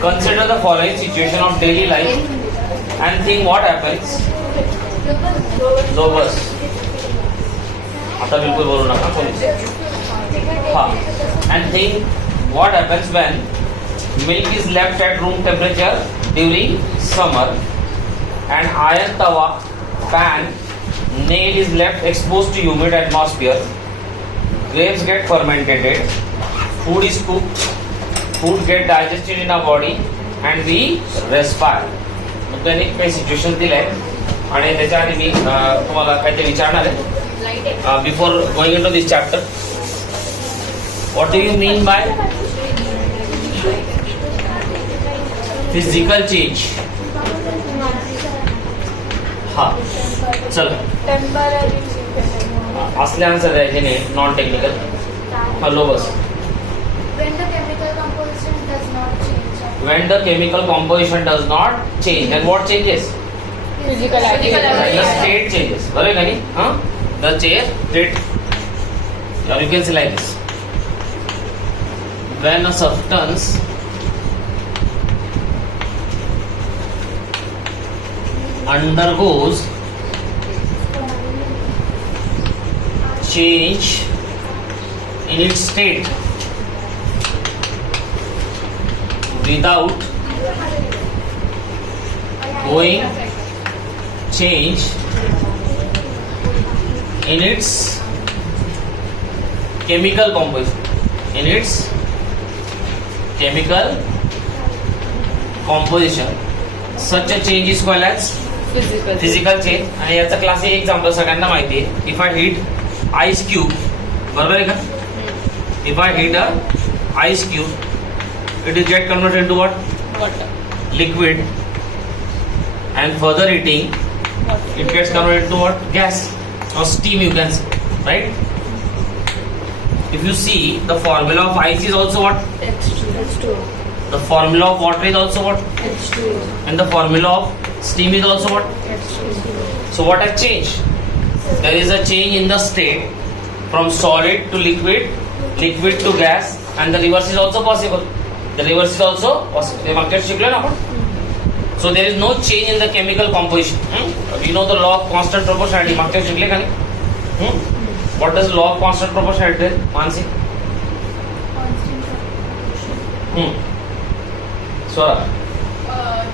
Consider the following situation of daily life and think what happens. लो बस आता बिल्कुल बोलू नका कोणी. हाँ, and think what happens when milk is left at room temperature during summer and iron tawa pan nail is left exposed to humid atmosphere. Grapes get fermented, food is cooked, food get digested in our body and we respire. त्यांनी काही सिच्युएशन दिलंय आणि त्याच्या आधी मी तुम्हाला काहीतरी विचारणार आहे. Before going into this chapter, what do you mean by physical change? हा चल असले आन्सर द्यायचे नाही, नॉन टेक्निकल. हॅलो बस. When the chemical composition does not change, then what changes? Physical activity. The state changes. बरोबर आहे का नाही? The state, or you can say like this. When a substance undergoes change in its state without going change in its chemical composition, such a change is called as physical change. आणि याचा classic example सगळ्यांना माहिती आहे. If I hit ice cube, बरोबर आहे का? If I hit a ice cube, it is get converted into what? Water. Liquid. And further heating, Water. it gets converted into what? Gas or steam, you can say, right? If you see, the formula of ice is also what? H2O. The formula of water is also what? H2O. And the formula of steam is also what? H2O. So what has changed? There is a change in the state from solid to liquid, liquid to gas, and the reverse is also possible. The reverse is also possible. मागच्या शिकलो ना आपण. So there is no change in the chemical composition. You know the law of constant proportionality. मागच्या शिकले का नाही? What does law of constant proportionality tell? Mansi. Swara.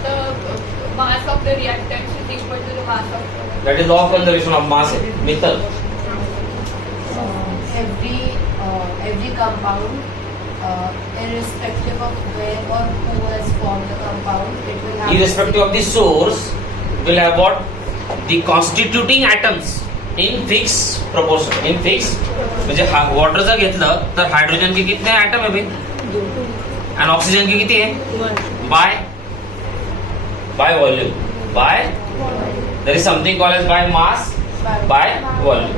The mass of the reactant is equal to the mass of the... That is law of conservation of mass. Mithal. Every compound, irrespective of where or who has formed the compound, it will have... Irrespective of the source, will have what? The constituting atoms in fixed proportion. In fixed, म्हणजे वॉटर जर घेतलं तर हायड्रोजन के कितने ॲटम आहे भाई? आणि ऑक्सिजन के किती आहे? By volume. By there is something called as by mass, by volume.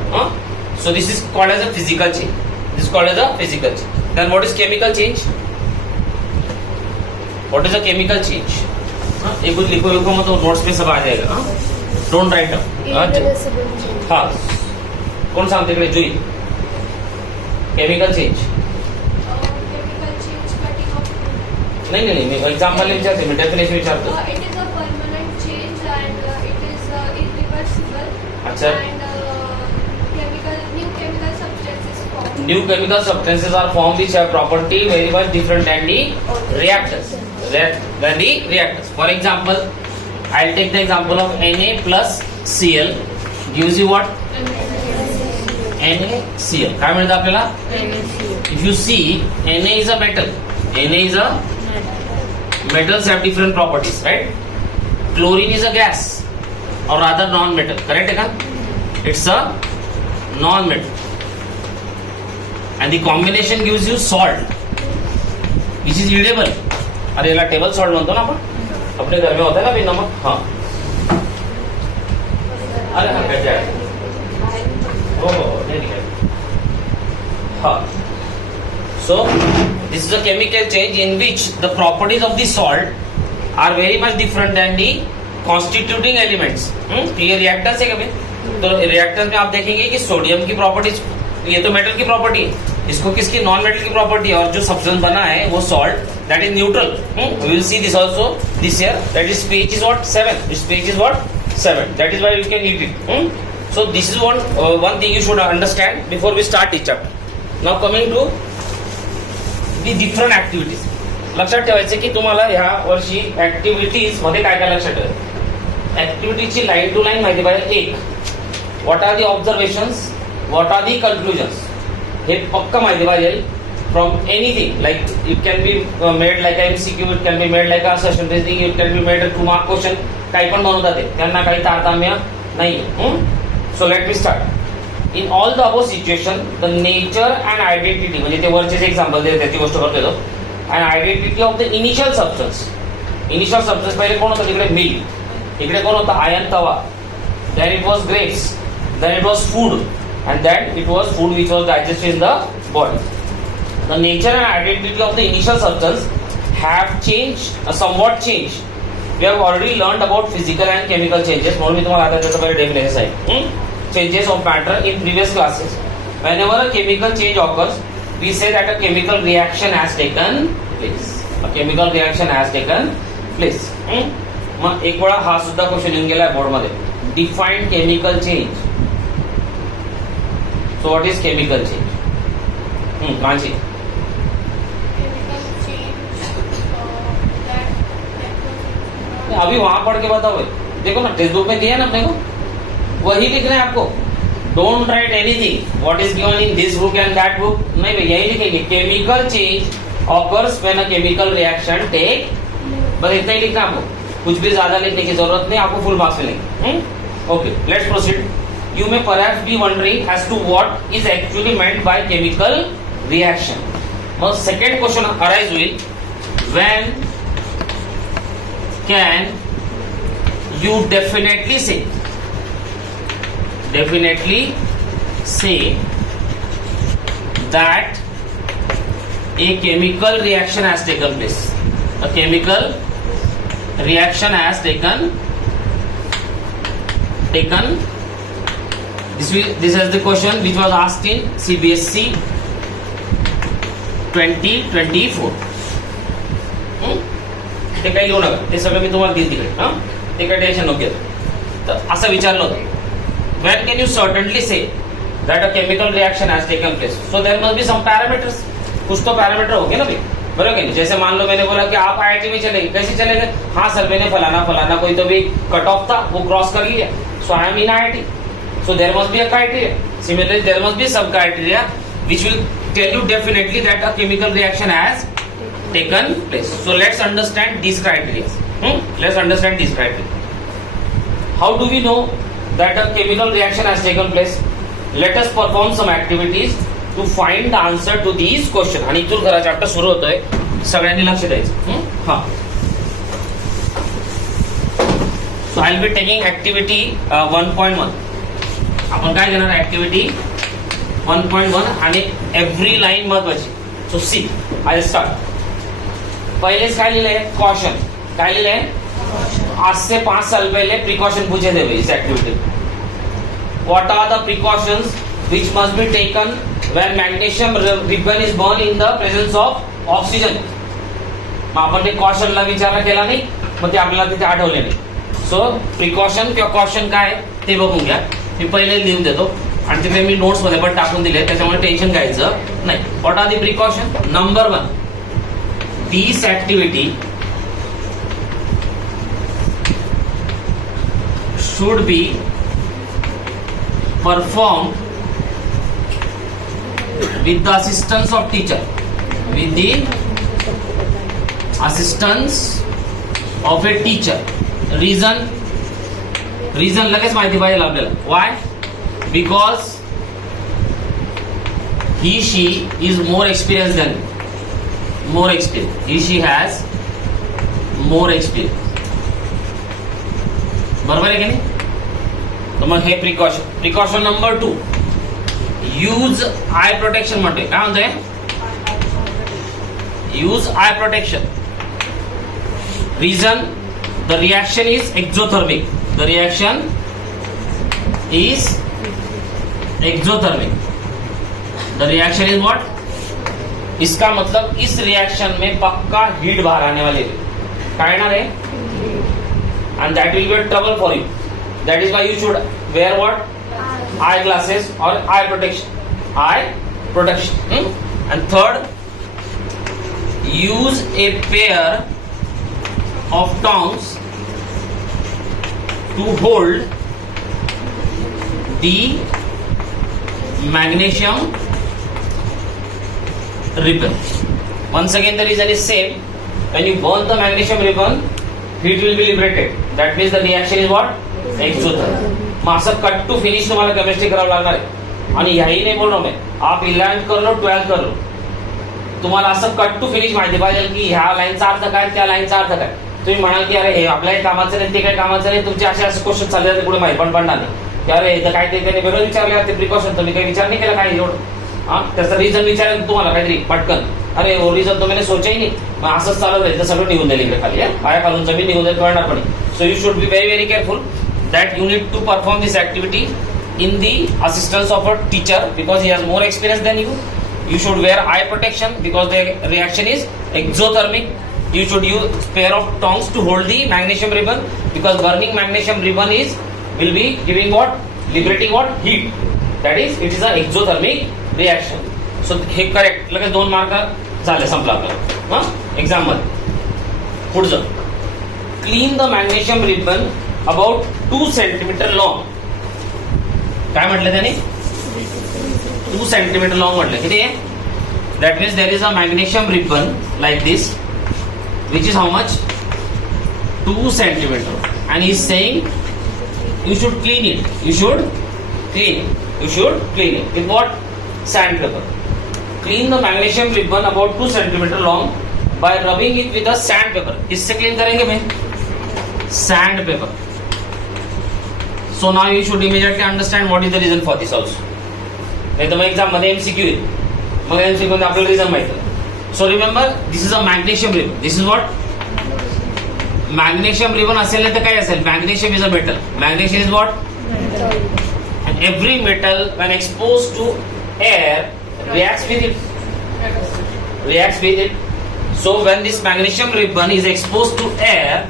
So this is called as a physical change. This is called as a physical change. Then what is chemical change? What is a chemical change? एक कुछ लिखो मतलब नोट्स में सब आ जाएगा. Don't write down. Irreversible change. हाँ, कौन सा हमसे जुई? Chemical change. chemical change cutting of... नहीं मैं एग्जांपल विचारते, मैं डेफिनेशन विचारतो. It is a permanent change and it is irreversible. अच्छा. And new chemical substances formed. New chemical substances are formed which have property very much different than the reactors. For example, I'll take the example of Na plus Cl gives you what? NaCl. काय मिळतं आपल्याला? If you see, Na is a metal. Metals have different properties, right? Chlorine is a gas or rather non-metal. Correct है का? It's a non-metal. And the combination gives you salt, which is eatable. अरे याला table salt म्हणतो ना आपण, अपने घर में होता है ना भी नमक. हाँ, अरे हाँ कैसे आए? नहीं. हाँ. So this is a chemical change in which the properties of the salt are very much different than the constituting elements. ये reactors है कभी? तो reactors में आप देखेंगे कि सोडियम की प्रॉपर्टीज, ये तो मेटल की प्रॉपर्टी है, इसको किसकी नॉन मेटल की प्रॉपर्टी है और जो सब्सटेंस बना है वो salt that is neutral. We will see this also this year that is pH is what 7. Its pH is what 7. That is why you can eat it. So this is one thing you should understand before we start this chapter. Now coming to the different activities. लक्षात ठेवायचं की तुम्हाला ह्या वर्षी ऍक्टिव्हिटीज मध्ये काय काय लक्षात ठेवायचं. ऍक्टिव्हिटीची लाईन टू लाईन माहिती पाहिजे. एक, what are the observations, what are the conclusions, हे पक्का माहिती पाहिजे from anything. Like it can be made like MCQ, it can be made like assertion testing, it can be made 2 mark question. काही पण बनवतात ते, त्यांना काही तारतम्य नाही. So let me start. In all the above situation the nature and identity, म्हणजे ते वरचेच एक्झाम्पल देते त्याची गोष्ट करतो. And identity of the initial substance. Initial substance पहिले कोण होतं, तिकडे मिल्क, इकडे कोण होतं, आयन तवा, then it was grapes, then it was food, and then it was food which was digested in the body. The nature and identity of the initial substance have changed, somewhat changed. We have already learned about physical and chemical changes. म्हणून मी तुम्हाला आता त्याचं पहिले डेफिनेशन आहे. Changes of matter in previous classes. Whenever a chemical change occurs, we say that a chemical reaction has taken place. A chemical reaction has taken place. मग एक वेळा हा सुद्धा क्वेश्चन येऊन गेला बोर्ड मध्ये. Define chemical change. So what is chemical change? Mansi. Chemical change that अभी वहां पढ़ के बताओ. देखो ना टेक्स्ट बुक में दिया ना अपने को, वही लिखना है आपको. Don't write anything what is given in this book and that book. नहीं भैया, यही लिखेंगे chemical change occurs when a chemical reaction take. बस इतना ही लिखना आपको, कुछ भी ज्यादा लिखने की जरूरत नहीं, आपको फुल मार्क्स मिलेंगे. Okay, let's proceed. You may perhaps be wondering as to what is actually meant by chemical reaction. Now, second question arise will, when can you definitely say that a chemical reaction has taken place? A chemical reaction has taken. This is the question which was asked in CBSE 2024. ते काही लिहू नका, ते सगळं मी तुम्हाला देईल तिकडे. ते काही टेन्शन नको घेऊ. तर असं विचारलं होतं, when can you certainly say that a chemical reaction has taken place? So there must be some parameters. कुछ तो पैरामीटर होंगे ना भाई, बरोबर है. जैसे मान लो मैंने बोला कि आप IIT में चले गए, कैसे चले गए? हाँ सर, मैंने फलाना कोई तो भी कट ऑफ था, वो क्रॉस कर लिया, so I am in IIT. So there must be a criteria. Similarly, there must be some criteria which will tell you definitely that a chemical reaction has taken place. So let's understand these criteria. Let's understand these criteria. How do we know that a chemical reaction has taken place? Let us perform some activities to find the answer to these questions. आणि इथून खरा चॅप्टर सुरू होतोय, सगळ्यांनी लक्ष द्यायचं. हा. So I'll be taking activity 1.1. आपण काय घेणार ऍक्टिव्हिटी 1.1 आणि एव्हरी लाईन महत्वाची. सो सी, आय स्टार्ट. पहिलेच काय लिहिलंय, कॉशन. काय लिहिलंय, आज से 5 साल पहले प्रिकॉशन पूछे थे इस activity. What are the precautions which must be taken when magnesium ribbon is burn in the presence of oxygen. मग आपण ते कॉशनला विचार केला नाही, मग ते आपल्याला तिथे आठवले नाही. सो प्रिकॉशन किंवा कॉशन काय ते बघून घ्या. मी पहिले लिहून देतो आणि तिथे मी नोट्स मध्ये पण टाकून दिले, त्याच्यामुळे टेन्शन घ्यायचं नाही. What are the precaution? Number 1, this activity should be perform with the assistance of teacher. With the assistance of a teacher. Reason लगेच माहिती पाहिजे आपल्याला. Why? Because he she is more experience than more experience. He she has more experience. बरोबर आहे की नाही? तर मग हे precaution number 2, use eye protection म्हणते. काय म्हणतोय? Use eye protection. Reason, the reaction is exothermic. The reaction is exothermic. The reaction is what? इसका मतलब इस रिएक्शन में पक्का हीट बाहर आने वाली है, काय ना रे, and that will be a trouble for you. That is why you should wear what? Eye glasses or eye protection. Eye protection. And third, use a pair of tongs to hold the magnesium ribbon. Once again the reason is same. When you burn the magnesium ribbon, heat will be liberated. That means the reaction is what? Exothermic. मग असं cut to finish तुम्हाला केमिस्ट्री करावं लागणार आहे. आणि ह्याही नाही बोल रहा मैं, आप 11th कर लो 12th कर लो, तुम्हाला असं कट टू फिनिश माहिती पाहिजे की ह्या लाईनचा अर्थ काय, त्या लाईनचा अर्थ काय. तुम्ही म्हणाल की अरे हे आपल्या कामाचं नाही, ते काही कामाचं नाही, तुमचे असे असे क्वेश्चन चालले जाते, पुढे माहिती पण पडणार नाही की अरे इथं काय ते त्याने वेगळं विचारले, ते प्रिकॉशन तुम्ही काही विचार नाही केला काय एवढं. हा, त्याचं रिझन विचारेल तुम्हाला काहीतरी पटकन, अरे वो रिझन तो मैंने सोचा ही नाही, मग असंच चालत राहील तर सगळं निघून जाईल इकडे खाली, पाया खालून जमीन निघून जाईल, कळणार पण. So you should be very very careful that you need to perform this activity in the assistance of a teacher because he has more experience than you. You should wear eye protection because the reaction is exothermic. You should use pair of tongs to hold the magnesium ribbon because burning magnesium ribbon will be giving what? Liberating what? Heat. That is, it is an exothermic reaction. So हे correct. लगेच 2 मार्क झाले, संपला आपल्याला एक्झाम मध्ये. पुढचं, clean the magnesium ribbon about 2 centimeter long. काय म्हटलं त्याने? 2 centimeter long म्हटलं. किती आहे? That means there is a magnesium ribbon like this, which is how much? 2 centimeter. And he is saying you should clean it. You should clean it. You should clean it with what? Sandpaper. Clean the magnesium ribbon about 2 centimeter long by rubbing it with a sandpaper. किससे clean करेंगे भाई? Sandpaper. So now you should immediately understand what is the reason for this also. नाही तर मग एक्झाम मध्ये एमसीक्यू आहे, मग एमसीक्यू मध्ये आपल्याला रिझन माहिती आहे. So remember, this is a magnesium ribbon. This is what? Magnesium ribbon असेल नाही तर काय असेल? Magnesium is a metal. Magnesium is what? And every metal when exposed to air reacts with it. Reacts with it. So when this magnesium ribbon is exposed to air,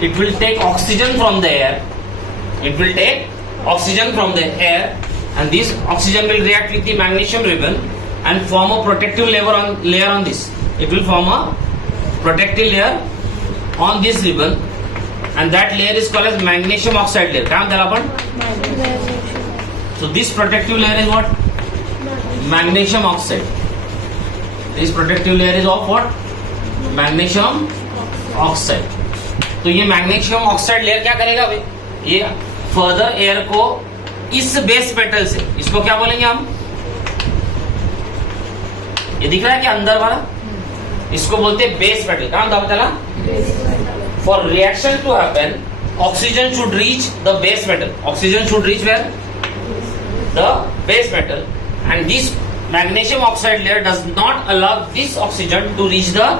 it will take oxygen from the air. It will take oxygen from the air, and this oxygen will react with the magnesium ribbon and form a protective layer on this. It will form a protective layer on this ribbon, and that layer is called as magnesium oxide layer. काय म्हणतात आपण? So this protective layer is what? Magnesium oxide. This protective layer is of what? Magnesium oxide. तो ये magnesium oxide layer क्या करेगा भाई? ये further air को इस बेस मेटल से, इसको क्या बोलेंगे हम? ये दिख रहा है कि अंदर वाला, इसको बोलते हैं बेस मेटल. क्या नाम बताला? For reaction to happen, oxygen should reach the base metal. Oxygen should reach where? The base metal. And this magnesium oxide layer does not allow this oxygen to reach the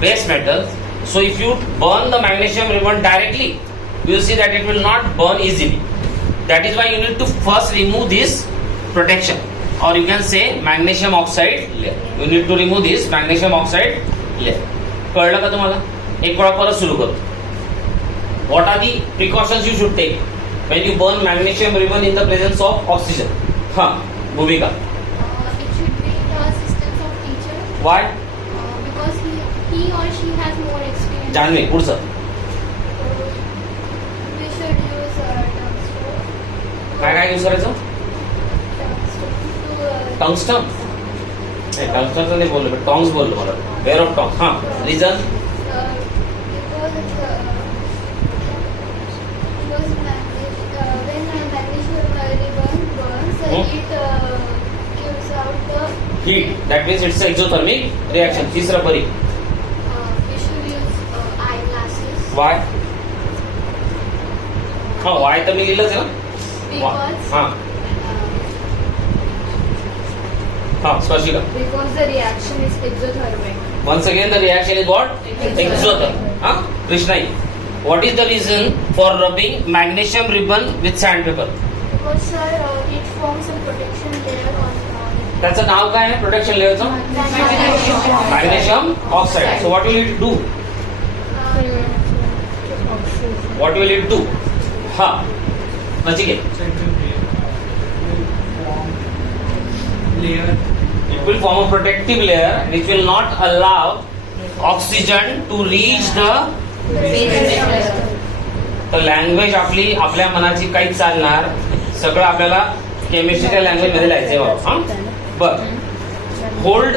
base metal. So if you burn the magnesium ribbon directly, you will see that it will not burn easily. That is why you need to first remove this protection, or you can say magnesium oxide layer. You need to remove this magnesium oxide layer. कळलं का तुम्हाला? एक वेळा परत सुरू करतो. What are the precautions you should take when you burn magnesium ribbon in the presence of oxygen? हाँ, भूमिका. It should be the assistance of teacher Why? because he or she has more experience. Janvi पुढचं. We should use tungsten. काय use करायचं? Tungsten. नाही, टंगस्टनचं नाही बोललो, tongs बोललो मला. Wear of tong. हां, reason? Because when magnesium ribbon burns, it gives out the Heat. That means it's an exothermic reaction. तीसरा परी. we should use eyeglasses. Why? हाँ, why तर मी लिहिलंच आहे ना? Because हाँ हाँ, स्पर्शिका. Because the reaction is exothermic. Once again the reaction is what? Exothermic. हाँ, Krishnai. What is the reason for rubbing magnesium ribbon with sandpaper? Because sir, it forms a protection layer on it. त्याचं नाव काय आहे protection लेअरचं? Magnesium oxide. So what will it do? What will it do? हा Nachiket. It will form a protective layer which will not allow oxygen to reach the. तर लँग्वेज आपली आपल्या मनाची काहीच चालणार, सगळं आपल्याला केमिस्ट्रीच्या लँग्वेज मध्ये लिहायचंय बाबा. बर, hold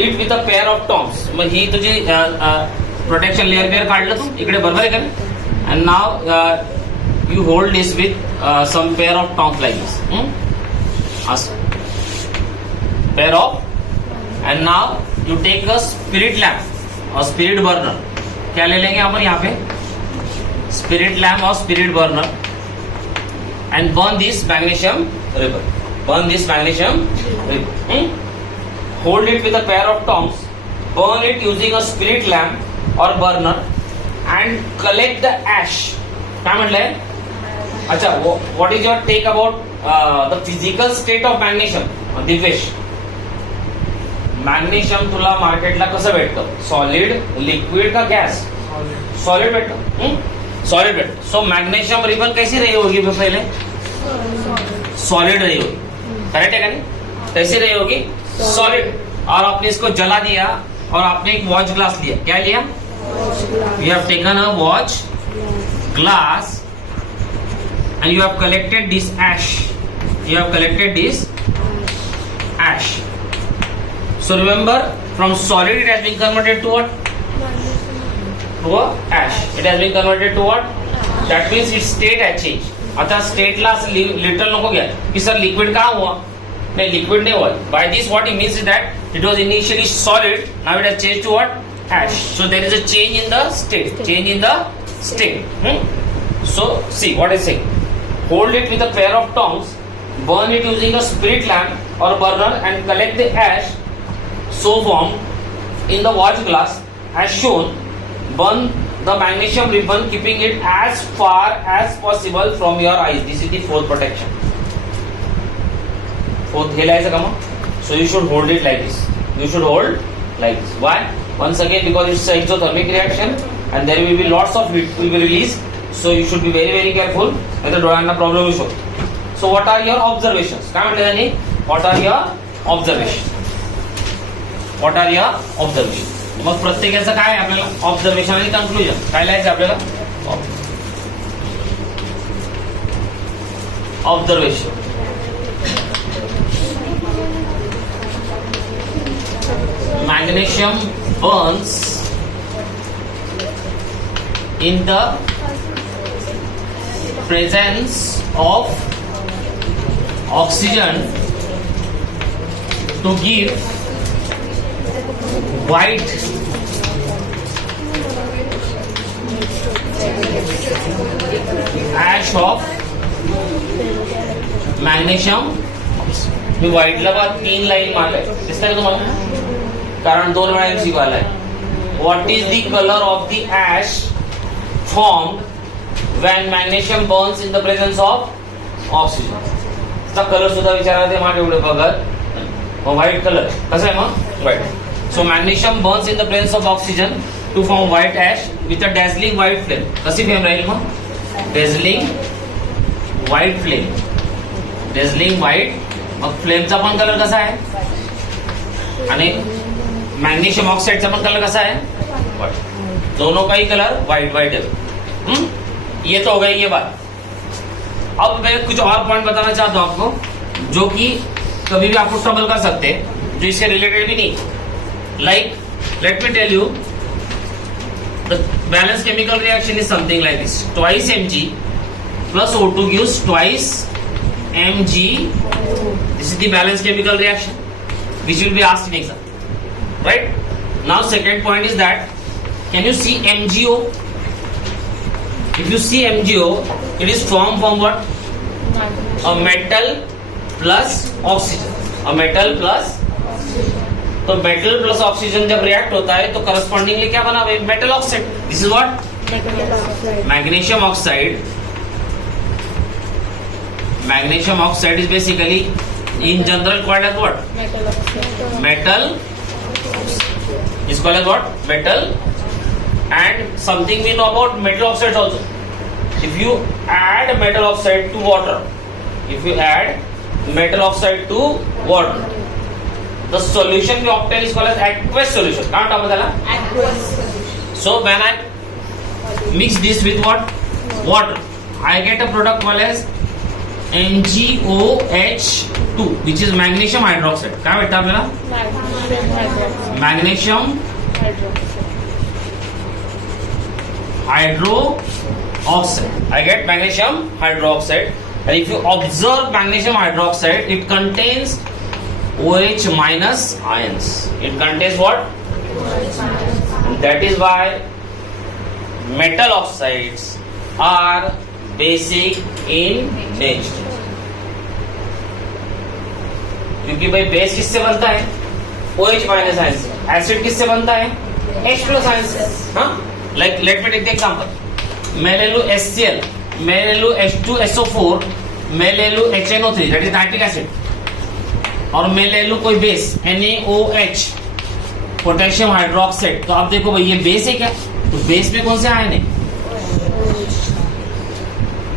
it with a pair of tongs. मग ही तुझी प्रोटेक्शन लेअर पेअर काढलं तू इकडे, बरोबर आहे का? And now you hold this with some pair of tongs like this. असं pair of. And now you take a spirit lamp or spirit burner. क्या ले लेंगे अपन यहाँ पे? Spirit lamp or spirit burner. And burn this magnesium ribbon. Burn this magnesium ribbon. Hold it with a pair of tongs. Burn it using a spirit lamp or burner and collect the ash. काय म्हटलंय? अच्छा, what is your take about the physical state of magnesium? Divyesh, magnesium तुला मार्केटला कसं भेटतं? Solid, liquid का gas? Solid भेटतं. Solid भेटतं. सो मैग्नीशियम रिबन कैसी रही होगी पहले? सॉलिड रही होगी. करेक्ट है क्या नहीं? कैसी रही होगी? सॉलिड. और आपने इसको जला दिया और आपने एक वॉच ग्लास लिया. क्या लिया? You have taken a watch glass and you have collected this ash. You have collected this ash. So remember, from solid it has been converted to what? To a ash. It has been converted to what? That means its state has changed. आता स्टेट ला लिटरल नको घ्या की sir liquid का हुआ. नहीं, लिक्विड नहीं हुआ. By this what it means is that it was initially solid, now it has changed to what? Ash. So there is a change in the state. Change in the state. So see what I say. Hold it with a pair of tongs, burn it using a spirit lamp or burner and collect the ash so formed in the watch glass as shown. Burn the magnesium ribbon keeping it as far as possible from your eyes. This is the fourth protection. Fourth हे लिहायचं का मग? So you should hold it like this. You should hold like this. Why? Once again because it's an exothermic reaction and there will be lots of heat will be released. So you should be very very careful. नाही तर डोळ्यांना प्रॉब्लेम होऊ शकतो. So what are your observations? काय म्हटलं त्यांनी? What are your observations? What are your observations? मग प्रत्येकाचं काय आपल्याला ऑब्झर्वेशन आणि कन्क्लुजन काय लिहायचं आपल्याला? Observation. Magnesium burns in the presence of oxygen to give white ash of magnesium. मी व्हाईटला बा 3 लाईन मारलाय, दिसतंय तुम्हाला? कारण 2 वेळा एमसीक्यू आलाय. What is the colour of the ash formed when magnesium burns in the presence of oxygen? चा कलर सुद्धा विचारला ते माझ्या एवढे बघत. व्हाईट कलर कसं आहे मग? White. So magnesium burns in the presence of oxygen to form white ash with a dazzling white flame. कशी फ्लेम राहील मग? Dazzling white flame. Dazzling white. मग फ्लेमचा पण कलर कसा आहे आणि मॅग्नेशियम ऑक्साइडचा पण कलर कसा आहे? व्हाईट. दोनों का ही कलर व्हाईट व्हाईट है. ये तो हो गई ये बात. अब मैं कुछ और पॉइंट बताना चाहता हूं आपको जो कि कभी भी आपको ट्रबल कर सकते हैं, जो इससे रिलेटेड भी नहीं. Like let me tell you the balance chemical reaction is something like this. Twice Mg plus O2 gives twice Mg. This is the balanced chemical reaction which will be asked in exam, right? Now second point is that can you see MgO? If you see MgO, it is formed from what? A metal plus oxygen. A metal plus. तो metal plus oxygen जब रिएक्ट होता है तो करस्पॉन्डिंगली क्या बना? Metal oxide. This is what? Magnesium oxide. Magnesium oxide is basically In general called as what? Metal oxide. Metal is called as what? Metal. And something we know about metal oxides also. If you add metal oxide to water, the solution we obtain is called as aqueous solution. काय म्हणतो आपण त्याला? Aqueous solution. So when I mix this with what? Water, I get a product called as MgOH2, which is magnesium hydroxide. काय भेटतं आपल्याला? Magnesium hydroxide. Magnesium hydroxide. I get magnesium hydroxide. And if you observe magnesium hydroxide, it contains OH minus ions. It contains what? And that is why metal oxides are basic in nature. क्योंकि भाई बेस किससे बनता है? OH minus ions. Acid किससे बनता है? H plus ions. हाँ, like let me take the example. मैं ले लूं HCl, मैं ले लूं H2SO4, मैं ले लूं HNO3, that is nitric acid, और मैं ले लूं कोई बेस NaOH, पोटेशियम हाइड्रोक्साइड. तो आप देखो भाई ये बेस है क्या? तो बेस में कौन से आयन है?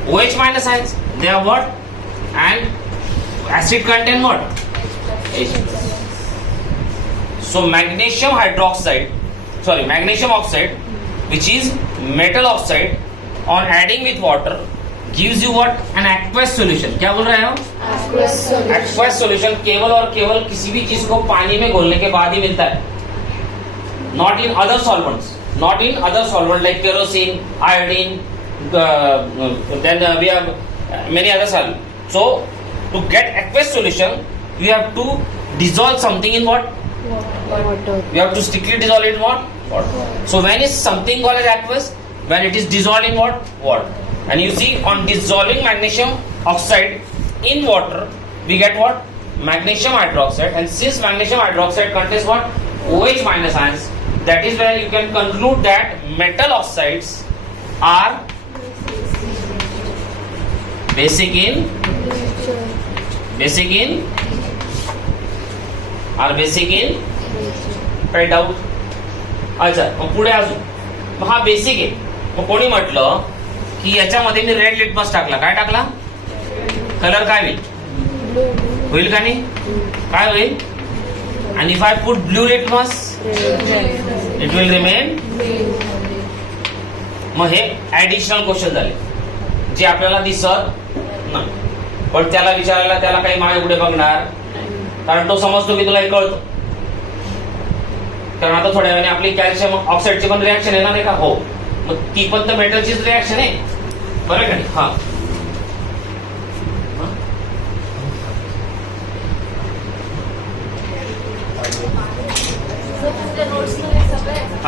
OH minus ions. They are what? And acid contain what? H. So magnesium oxide, which is metal oxide, on adding with water gives you what? An aqueous solution. क्या बोल रहे हो? Aqueous solution केवल और केवल किसी भी चीज को पानी में घोलने के बाद ही मिलता है. Not in other solvents. Like kerosene, iodine. Then we have many other solvents. So to get aqueous solution, you have to dissolve something in what? Water. You have to strictly dissolve it in what? Water. So when is something called as aqueous? When it is dissolved in what? Water. And you see, on dissolving magnesium oxide in water, we get what? Magnesium hydroxide. And since magnesium hydroxide contains what? OH minus ions. That is where you can conclude that metal oxides are basic in काही डाऊट? अच्छा, मग पुढे अजून. मग हा बेसिक आहे. मग कोणी म्हटलं की याच्यामध्ये मी रेड लिटमस टाकला, काय टाकला? कलर काय होईल का नाही? काय होईल? आणि if I put blue litmus, it will remain. मग हे ऍडिशनल क्वेश्चन झाले जे आपल्याला दिसत नाही, पण त्याला विचारायला त्याला काही मागे पुढे बघणार, कारण तो समजतो की तुला हे कळतं. कारण आता थोड्या वेळाने आपली कॅल्शियम ऑक्साईडची पण रिॲक्शन येणार नाही का? हो. मग ती पण तर मेटलचीच रिॲक्शन आहे, बरं का नाही? हा,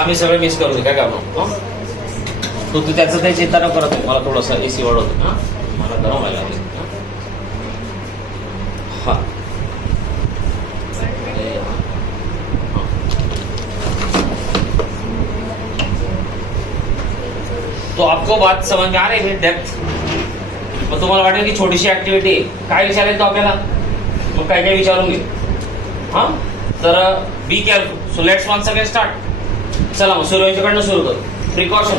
आम्ही सगळे मिस करू दे, काय काम. तू त्याचं काही चिंता न करत. मला थोडस एसी वाढवतो. हा, मला गरम व्हायला लागेल. हा, तो आपको बात समझ में आ रही है? डेप्थ. मग तुम्हाला वाटेल की छोटीशी ऍक्टिव्हिटी काय विचारायचं आपल्याला, मग काय काय विचारून घे. हा, तर be careful. So let's once again start. चला मग सूर्यवंशीकडनं सुरू करू. प्रिकॉशन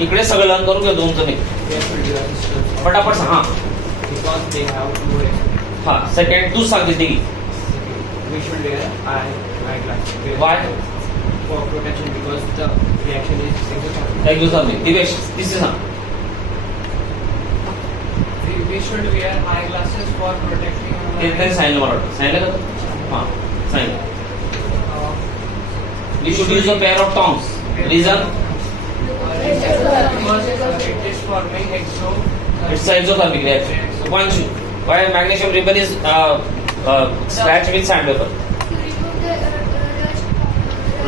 इकडे सगळं लर्न करून घेऊ तुमचं नाही. पटापट सांग. हा, सेकंड तूच सांगते ती. वाय? For protection, because the reaction is exothermic. Exothermic. Divesh तिसरी सांग. We should wear eyeglasses for protecting our ते eyes. तरी सांगितलं मला वाटतं. सांगितलं का? हा, सांगितलं. You should use a pair of tongs. Reason? Because it is forming exo. It's an exothermic reaction. So one should. Why magnesium ribbon is scratched with sandpaper? To remove the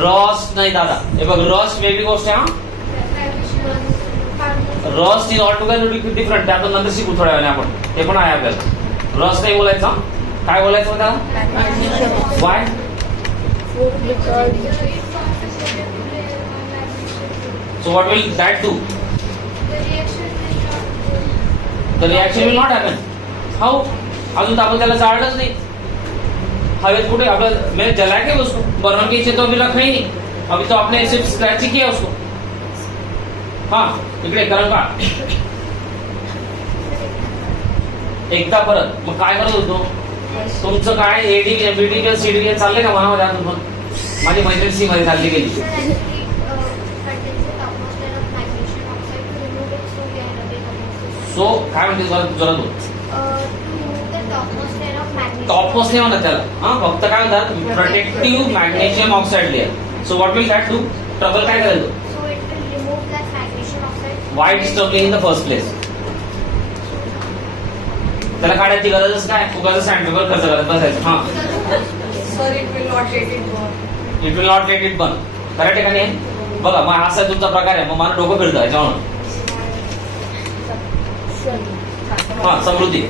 Rust नाही दादा. हे बघ, रस्ट वेगळी गोष्ट आहे. हा, rust is all together different. त्यातून नंतर शिकू थोड्या वेळाने आपण. ते पण आहे आपल्याला. रस्ट नाही बोलायचं. काय बोलायचं त्याला? वाय? So what will that do? The reaction will not happen. How? अजून तर आपण त्याला जाळलंच नाही. हवेत कुठे आपलं मैं जला के उसको बर्नर के नीचे तो अभी रखा ही नहीं, अभी तो आपने सिर्फ स्क्रैच ही किया उसको. हाँ इकडे करण का एकदा परत मग काय करत होतो तुमचं काय एडी बीडी किंवा सीडी चाललंय का मनामध्ये अजून पण. माझी मैत्रीण सी मध्ये चालली गेली. Sir, actually, contains the topmost layer of magnesium oxide to remove it so we are away from it. सो काय म्हणते जरा बोल. To remove the topmost layer of magnesium. Topmost नाही म्हणत त्याला. हा फक्त काय म्हणतात protective magnesium oxide layer. So what will that do. Trouble काय करेल. So it will remove that magnesium oxide. Y disturbing in the first place. त्याला काढायची गरजच काय. उगाच सँडपेपर खर्च करत बसायचं. हा Sir, it will not let it burn. It will not let it burn. खऱ्या ठिकाणी बघा मग असा तुमचा प्रकार आहे. मग मला डोकं फिरतं याच्यावर. हा समृद्धी. It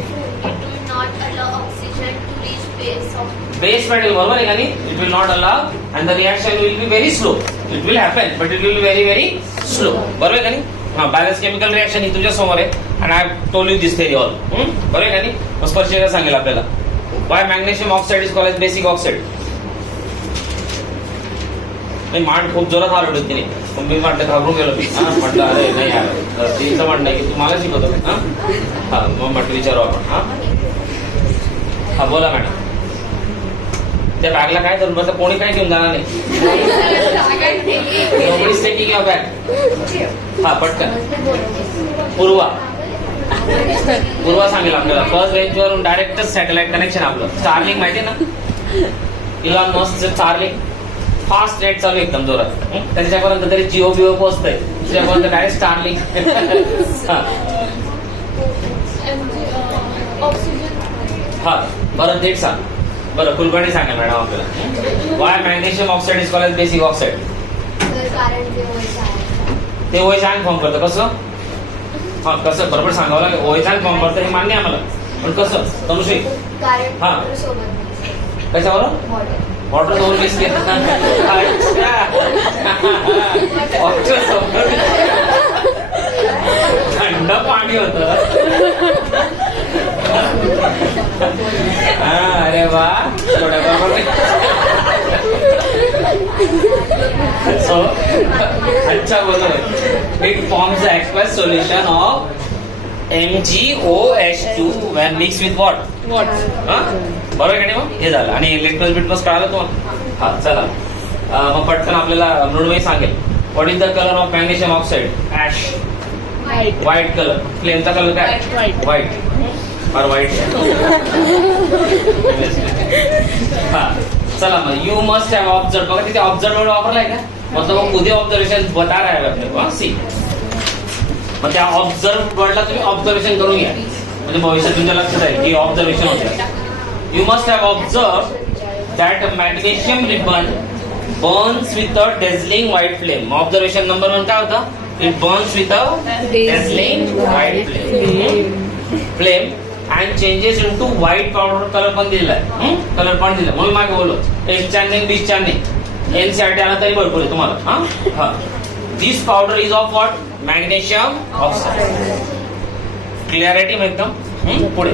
will not allow oxygen to reach base of. Base metal बरोबर आहे का नाही. इट विल नॉट अलाव and the reaction will be very slow. It will happen but it will be very very slow. बरोबर आहे का नाही. हा बॅलन्स केमिकल रिएक्शन ही तुझ्या समोर आहे and I told you this theory all. बरोबर आहे का नाही. मग स्पर्शेला सांगेल आपल्याला why magnesium oxide is called as basic oxide. मान खूप जोरात आरडली तिने. मग मी म्हटलं घाबरून गेलो मी. म्हटलं अरे नाही यार तिचं म्हणणं आहे की तू मला शिकवतो का. हा मग म्हटलं विचारू आपण. हा बोला मॅडम. त्या बॅगला काय करून बसलं कोणी काय घेऊन जाणार नाही. Nobody's taking your bag. हा पटकन. पूर्वा सांगेल आपल्याला फर्स्ट रेंज वरून डायरेक्टच सॅटेलाइट कनेक्शन आपलं. स्टारलिंक माहिती ना. इलॉन मस्कचं स्टारलिंक फास्ट नेट चालू एकदम जोरात. त्याच्यापर्यंत तरी जिओ बिओ पोहोचतंय. त्याच्यापर्यंत डायरेक्ट स्टारलिंक. हा बरं नीट सांग. बरं कुलकर्णी सांगा मॅडम आपल्याला why magnesium oxide is called as basic oxide. कारण ते OH आहे. ते ओएच आयन फॉर्म करतं. कसं. हा कसं बरोबर सांगावं लागेल. ओएच आयन फॉर्म करतं हे मान्य आहे मला पण कसं तनुश्री. कारण हा. water सोबत कशावर water. वॉटर दोन मिक्स केलं. थंड पाणी होत. अरे वा थोड्या बरोबर. सो अच्छा बरोबर. It forms the express solution of MgOH2 when mixed with what? हा बरोबर का नाही. मग हे झालं आणि इलेक्ट्रॉन बिटमस कळालं तुम्हाला. हा चला मग पटकन आपल्याला मृण्मयी सांगेल what is the colour of magnesium oxide. Ash white colour. फ्लेमचा कलर काय व्हाईट. और व्हाईट. हा चला मग यू मस्ट हॅव ऑब्झर्व. बघा तिथे ऑब्झर्व वर्ड वापरलाय का. मतलब वो खुदे ऑब्झर्वेशन बता रहा है अपने को. सी मग त्या ऑब्झर्व वर्डला तुम्ही ऑब्झर्वेशन करून घ्या म्हणजे भविष्यात तुमच्या लक्षात आहे की ऑब्झर्वेशन होते. You must have observe that magnesium ribbon burns with a dazzling white flame. Observation number 1 काय होता. It burns with a dazzling white flame and changes in to white powder. Colour पण दिलेला आहे. कलर पण दिला म्हणून मागे बोललो एस चॅनिंग बीस चॅनिंग एनसीआरटी आला तरी भरपूर आहे तुम्हाला. हा this powder is of what magnesium oxide. Clarity मग एकदम पुढे.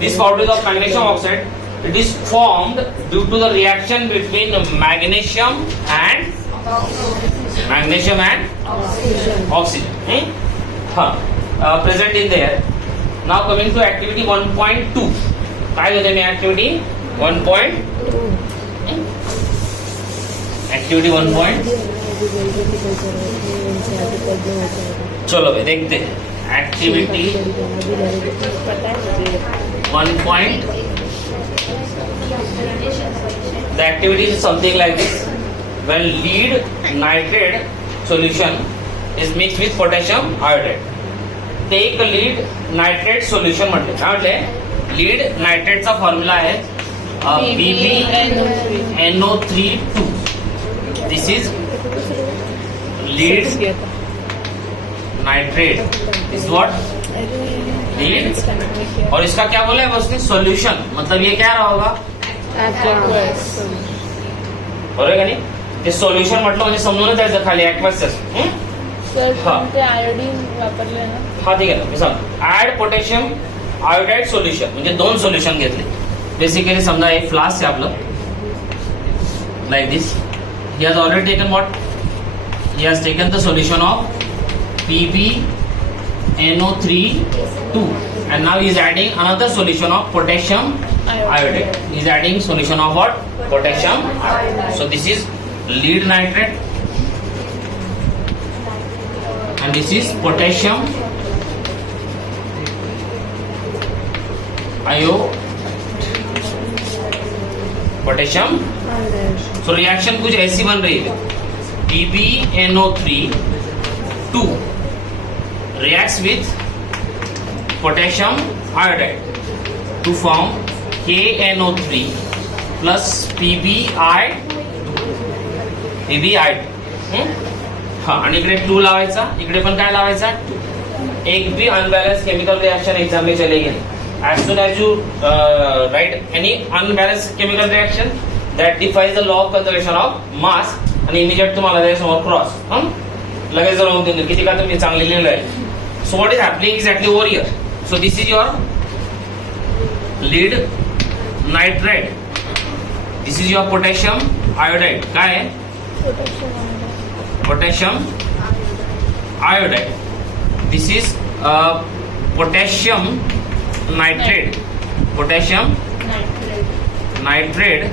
This powder is of magnesium oxide. It is formed due to the reaction between magnesium and oxygen. हा present in there. Now coming to activity 1.2. काय होते मी ऍक्टिव्हिटी 1.2. ऍक्टिव्हिटी 1. चलो भाई देखते एक्टिविटी 1. The activity is something like this. When lead nitrate solution is mixed with potassium iodide. Take lead nitrate solution म्हटले. काय म्हटले लीड नायट्रेटचा फॉर्म्युला आहे BbNO3 2. This is lead nitrate is what lead. और इसका क्या बोला है उसने सॉल्यूशन. मतलब ये क्या रहा होगा बरोबर का नाही. ते सॉल्युशन म्हटलं म्हणजे समजून जायचं खाली ऍक्वसस. आयोडीन वापरले ना. हा ठीक आहे ना. मी सांग ऍड पोटॅशियम आयोडाइड सोल्युशन म्हणजे दोन सोल्युशन घेतले. बेसिकली समजा एक फ्लास्क आहे आपलं, like this. He has already taken what, he has taken the solution of PbNO3 2 and now he is adding another solution of potassium iodide. He is adding solution of what? Potassium iodide. So this is lead nitrate and this is potassium potassium. So reaction कुछ ऐसी बन रही है, PbNO3 2 reacts with potassium iodide to form KNO3 plus PbI. हा, आणि इकडे 2 लावायचा, इकडे पण काय लावायचा? एक भी अनबॅलन्स केमिकल रिएक्शन एग्जाम में चलेगी नहीं. As soon as you write any unbalanced chemical reaction that defies the law of conservation of mass आणि immediate तुम्हाला त्याच्यासमोर क्रॉस लगेच जर होऊन देईल किती का तुम्ही चांगले लिहिलं आहे. So what is happening exactly over here? So this is your lead nitrate. This is your potassium iodide. काय आहे? Potassium iodide. This is potassium nitrate. Potassium nitrate.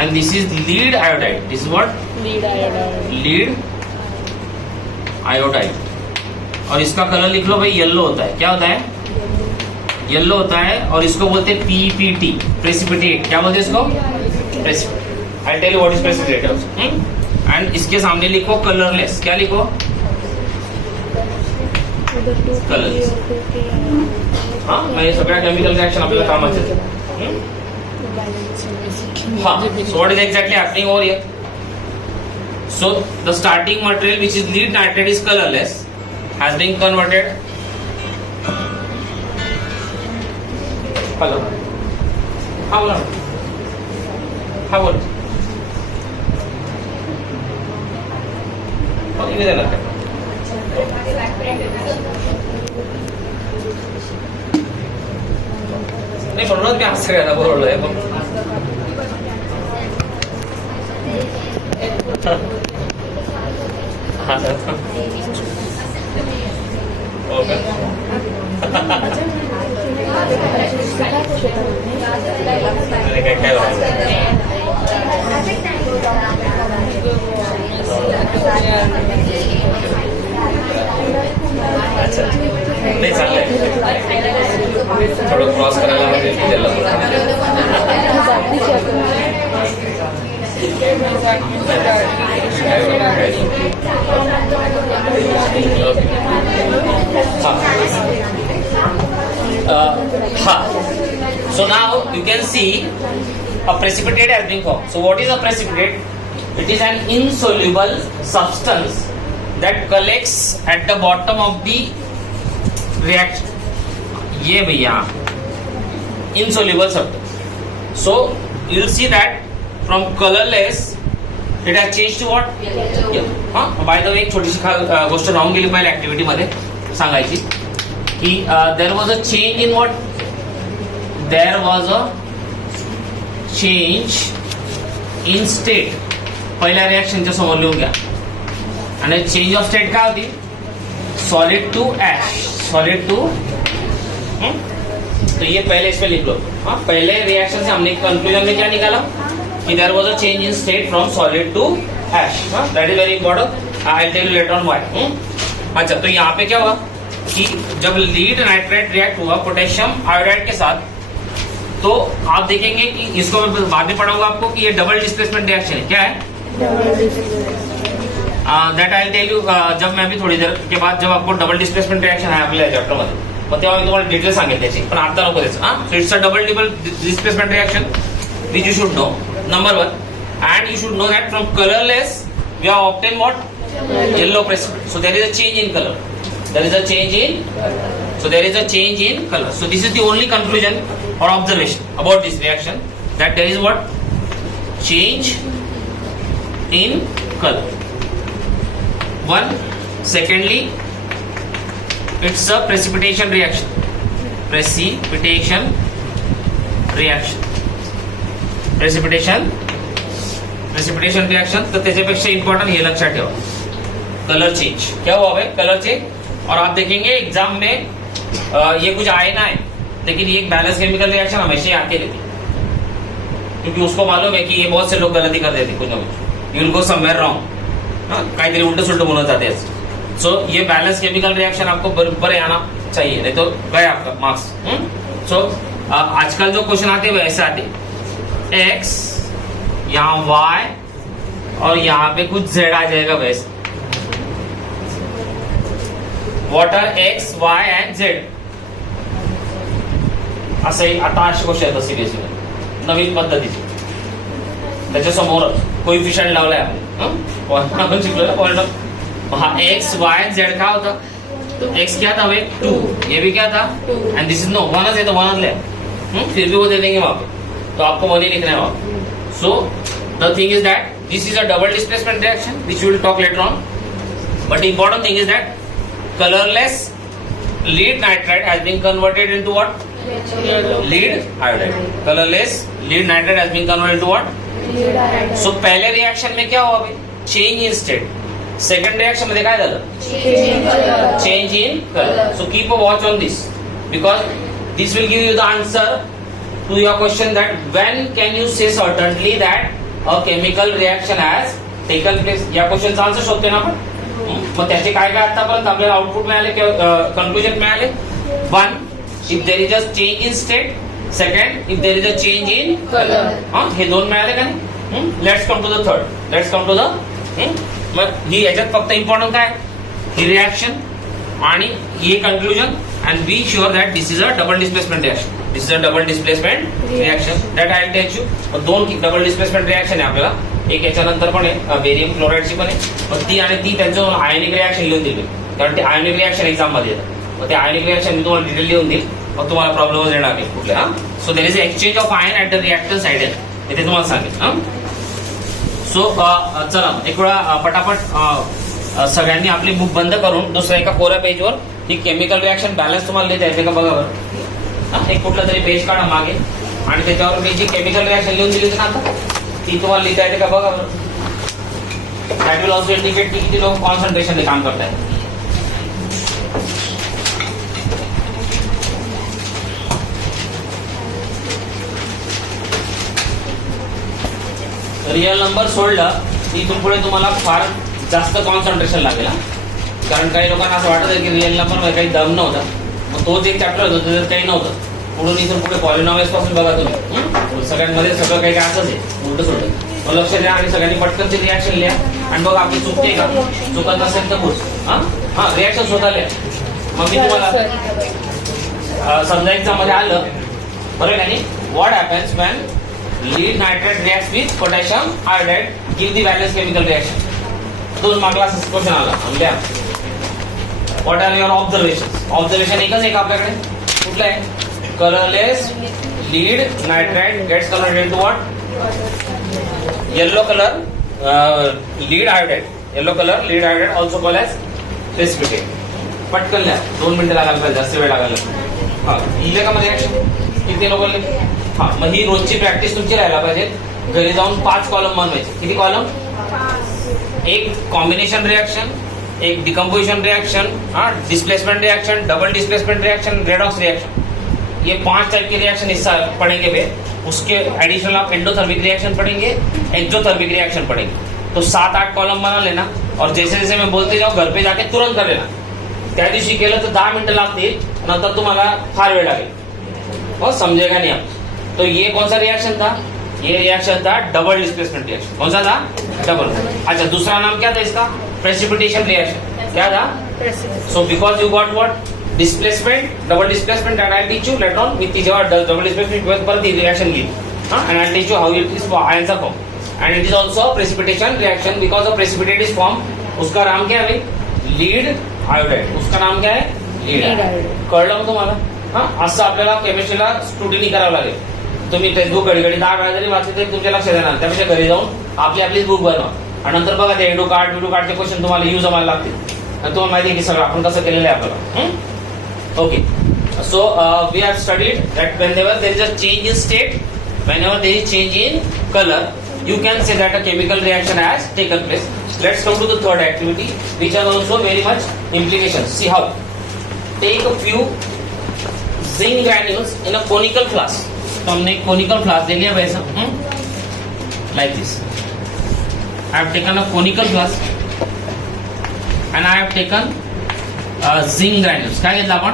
And this is lead iodide. This is what? Lead iodide. और इसका कलर लिख लो भाई, येलो होता है. क्या होता है? येलो होता है. और इसको बोलते हैं PPT, प्रेसिपिटेट. क्या बोलते हैं इसको? Precipitate. I tell you what is precipitate also. And इसके सामने लिखो कलरलेस. क्या लिखो? कलरलेस. हाँ, मैं सगळ्या केमिकल रिएक्शन आपल्याला कामाचे. हाँ, so what is exactly happening over here? So the starting material, which is lead nitrate, is colorless, has been converted. Hello. How long? How old? Oh, you did that. नहीं म्हणूनच मी असं करायला बोललोय. ओके. काय अच्छा नाही चांगलंय. थोडं क्रॉस करायला म्हणजे So now you can see a precipitate has been formed. So what is a precipitate? It is an insoluble substance that collects at the bottom of the reaction. ये भैया insoluble substance. So you'll see that from colorless it has changed to what? हाँ, by the way एक छोटीशी गोष्ट राहून गेली पहिल्या ऍक्टिव्हिटी मध्ये सांगायची की there was a change in what? There was a change in state. पहिल्या रिएक्शनच्या समोर लिहून घ्या. आणि चेंज ऑफ स्टेट काय होती? Solid to ash. Solid to तो ये पहले इस पे लिख लो. हाँ, पहले रिएक्शन से हमने कंक्लूजन में क्या निकाला कि there was a change in state from solid to ash. That is very important. I will tell you later on why. अच्छा, तो यहाँ पे क्या हुआ कि जब लीड नाइट्रेट रिएक्ट हुआ पोटेशियम आयोडाइड के साथ, तो आप देखेंगे कि इसको मैं बाद में पढ़ाऊंगा आपको कि ये डबल डिस्प्लेसमेंट रिएक्शन है. क्या है? दैट आई टेल यू जब मैं भी थोड़ी देर के बाद जब आपको डबल डिस्प्लेसमेंट रिएक्शन आहे आपल्या चॅप्टर मध्ये, मग तेव्हा मी तुम्हाला डिटेल सांगेल त्याची, पण आता नको त्याचं. So it's a double displacement reaction which you should know. Number 1, and you should know that from colorless we have obtained what? Yellow precipitate. So there is a change in color. There is a change in color. So this is the only conclusion or observation about this reaction, that there is what? Change in color. One. Secondly, it's a precipitation reaction. Precipitation reaction. तर त्याच्यापेक्षा इंपॉर्टेंट हे लक्षात ठेवा, colour change. क्या हुआ भाई? Colour change. और आप देखेंगे एग्जाम में ये कुछ आए ना है, लेकिन ये एक बैलेंस केमिकल रिएक्शन हमेशा ही आके रहती है, क्योंकि उसको मालूम है कि ये बहुत से लोग गलती कर देते कुछ ना कुछ, you will go somewhere wrong, काहीतरी उलट सुलट बोलत जाते हैं. सो ये बैलेंस केमिकल रिएक्शन आपको बराबर आना चाहिए, नहीं तो गए आपका मार्क्स. सो आजकल जो क्वेश्चन आते हैं वैसे आते, एक्स यहाँ वाई और यहाँ पे कुछ जेड आ जाएगा वैसे. What are X Y and Z, असंही आता असे क्वेश्चन येतात सिरियसली नवीन पद्धतीचे. त्याच्यासमोरच कोइफिशियंट लावलाय आपण शिकलो ना पॉइंट. हाँ एक्स वाय जेड क्या होता, तो एक्स क्या था भाई 2, ये भी क्या था 2, एंड दिस इज नो 1 है तो 1 ले, फिर भी वो दे देंगे वहां पे, तो आपको 1 ही लिखना है वहां. So the thing is that this is a double displacement reaction which will talk later on, but important thing is that colorless lead nitrate has been converted into what? Lead iodide. Colorless lead nitrate has been converted into what? So पहले reaction में क्या हुआ भाई? Change in state. Second reaction मध्ये काय झालं? Change in colour. So keep a watch on this, because this will give you the answer to your question that when can you say certainly that a chemical reaction has taken place. या क्वेश्चनचा आन्सर शोधते ना आपण. मग त्याचे काय काय आतापर्यंत आपल्याला आउटपुट मिळाले किंवा कन्क्लुजन मिळाले. 1 if there is a change in state, second if there is a change in colour. हे दोन मिळाले का नाही. Let's come to the third. मग ही याच्यात फक्त इम्पॉर्टंट काय, ही रिएक्शन आणि हे conclusion, and be sure that this is a double displacement reaction. This is a double displacement reaction that I will teach you. दोन डबल डिस्प्लेसमेंट रिएक्शन आहे आपल्याला, एक याच्यानंतर पण आहे बेरियम क्लोराईडची पण आहे. मग ती आणि ती त्यांचं आयनिक रिएक्शन लिहून दिली, कारण ते आयनिक रिएक्शन एक्झाम मध्ये येतात. मग ते आयनिक रिएक्शन मी तुम्हाला डिटेल लिहून देईल, मग तुम्हाला प्रॉब्लेम येणार नाही कुठल्या. So there is exchange of ion at the reactor side आहे, ते तुम्हाला सांगेल. सो चला एक वेळा पटापट सगळ्यांनी आपली बुक बंद करून दुसऱ्या एका कोऱ्या पेजवर ही केमिकल रिएक्शन बॅलन्स तुम्हाला लिहिता येते का बघा बरं. एक कुठलं तरी पेज काढा मागे आणि त्याच्यावर मी जी केमिकल रिएक्शन लिहून दिली ना आता ती तुम्हाला लिहिता येते का बघा बरं. दॅट विल ऑल्सो इंडिकेट की किती लोक कॉन्सन्ट्रेशनने काम करतायत. रिअल नंबर सोडला इथून पुढे तुम्हाला फार जास्त कॉन्सन्ट्रेशन लागेल, कारण काही लोकांना असं वाटत की रिअल नंबर मध्ये काही दम नव्हता, मग तोच एक चॅप्टर होता त्याच्यात काही नव्हतं. पुढून इथून पुढे पॉलिनॉमियल्स पासून बघा तुम्ही, सगळ्यांमध्ये सगळं काही काय असंच आहे उलट सुलट. मग लक्ष द्या आणि सगळ्यांनी पटकन ते रिॲक्शन लिहा आणि बघा आपली चुकते का, चुकत नसेल तर पुढ हा रिॲक्शन स्वतः लिहा. मग मी तुम्हाला समजा एक्झाम मध्ये आलं बरं का नाही, what happens when lead nitrate reacts with potassium iodide, give the valence chemical reaction. दोन मागला क्वेश्चन आला म्हणजे what are your observation. Observation एकच एक आपल्याकडे कुठलं आहे, colourless lead nitrite gets converted into what, yellow colour lead iodide. Yellow colour lead iodide also called as precipitate. पटकन लिहा, 2 मिनिटं लागायला पाहिजे, जास्त वेळ लागायला. हा लिहिले का मध्ये रिएक्शन किती लोक लिहिले. हा मग ही रोजची प्रॅक्टिस तुमची राहायला पाहिजे. घरी जाऊन 5 कॉलम बनवायचे. किती कॉलम, एक कॉम्बिनेशन रिएक्शन, एक decomposition reaction, displacement reaction, double displacement reaction, redox reaction. ये 5 टाइप के रिएक्शन हिस्सा पढ़ेंगे वे. उसके एडिशनल आप एंडोथर्मिक रिएक्शन पढ़ेंगे, एक्सोथर्मिक रिएक्शन पढ़ेंगे. तो 7-8 कॉलम बना लेना और जैसे जैसे मैं बोलते जाओ घर पे जाके तुरंत कर लेना. त्या दिवशी केलं तर 10 मिनिटं लागतील, नंतर तुम्हाला फार वेळ लागेल, और समझेगा नहीं आप. तो ये कौन सा रिएक्शन था, ये रिएक्शन था डबल डिस्प्लेसमेंट रिएक्शन. कौन सा था, डबल. अच्छा दूसरा नाम क्या था इसका, प्रेसिपिटेशन रिएक्शन. क्या था, so because you got what, displacement, double displacement, and I teach you later on with जेव्हा डबल डिस्प्लेसमेंट परत ही रिएक्शन लिही, and I teach you how it is ions form. And it is also precipitation reaction because of precipitate is form. उसका नाम क्या है, lead iodide. उसका नाम क्या है, लीड आयोडाइड. कळलं मग तुम्हाला. हा असं आपल्याला केमिस्ट्रीला स्टुडनी करावं लागेल. तुम्ही टेक्स्टबुक घडी 10 वेळा जरी वाचली तरी तुमच्या लक्षात येणार. त्यापेक्षा घरी जाऊन आपलीच बुक बनवा आणि नंतर बघा ते एडू कार्डचे क्वेश्चन तुम्हाला यूज जमायला लागतील. तुम्हाला माहिती आहे की सगळं आपण कसं केलेलं आहे आपल्याला. Okay So we have studied that whenever there is a change in state, whenever there is change in color, you can say that a chemical reaction has taken place. Let's come to the third activity, which has also very much implications. See how. Take a few zinc granules in a conical flask. तो हमने conical flask ले लिया वैसा, like this. I have taken a conical flask and I have taken zinc granules. काय घेतलं आपण?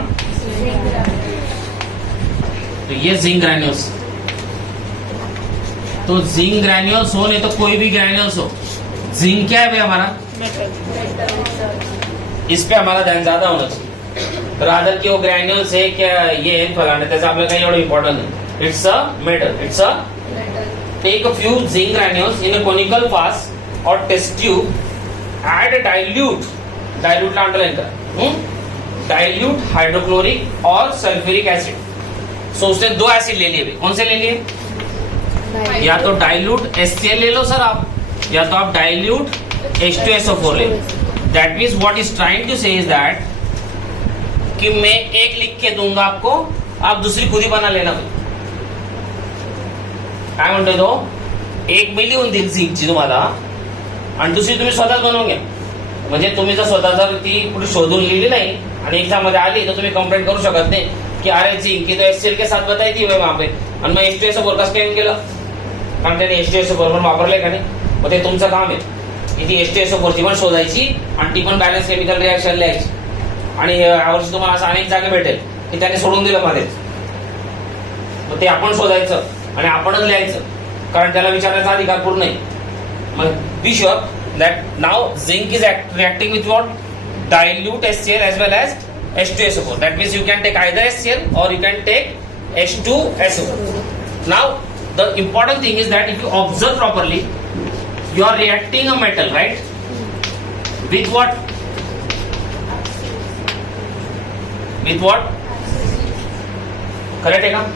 तो ये जिंक ग्रैन्यूल्स. तो जिंक ग्रैन्यूल्स हो नहीं तो कोई भी ग्रैन्यूल्स हो, जिंक क्या है भाई हमारा? इस पे हमारा ध्यान ज्यादा होना चाहिए. रादर की वो ग्रैन्यूल्स है क्या ये है फलाने त्याचं आपल्याला काही एवढं इम्पॉर्टंट नाही. It's a metal. It's a take a few zinc granules in a conical flask or test tube. Add dilute. डाइल्यूटला अंडरलाइन करा. Dilute hydrochloric or sulphuric acid. So उसने 2 एसिड ले लिए. कौन से ले लिए? या तो डाइल्यूट HCl ले लो सर आप, या तो आप डाइल्यूट H2SO4 ले लो. That means what is trying to say is that कि मैं एक लिख के दूंगा आपको, आप दूसरी खुद ही बना लेना. काय म्हणतोय तो? एक मी लिहून देईल झिंकची तुम्हाला आणि दुसरी तुम्ही स्वतःच बनवून घ्या. म्हणजे तुम्ही जर स्वतः जर ती कुठे शोधून लिहिली नाही आणि एक्झाम मध्ये आली तर तुम्ही कंप्लेंट करू शकत नाही की अरे जिंक की तो HCl के साथ बताई थी वहां पे आणि मग H2SO4 कसं काय केलं, कारण त्याने H2SO4 पण वापरले का नाही. मग ते तुमचं काम आहे की ती H2SO4 ची पण शोधायची आणि ती पण बॅलन्स केमिकल रिएक्शन लिहायची. आणि यावर्षी तुम्हाला असं अनेक जागे भेटेल की त्याने सोडून दिलं मध्येच. मग ते आपण शोधायचं आणि आपणच लिहायचं, कारण त्याला विचारण्याचा अधिकार पूर्ण आहे. मग be sure that now zinc is reacting with what? Dilute HCl as well as H2SO4. That means you can take either HCl or you can take H2SO4. Now the important thing is that if you observe properly, you are reacting a metal, right? With what? With what? Correct आहे का?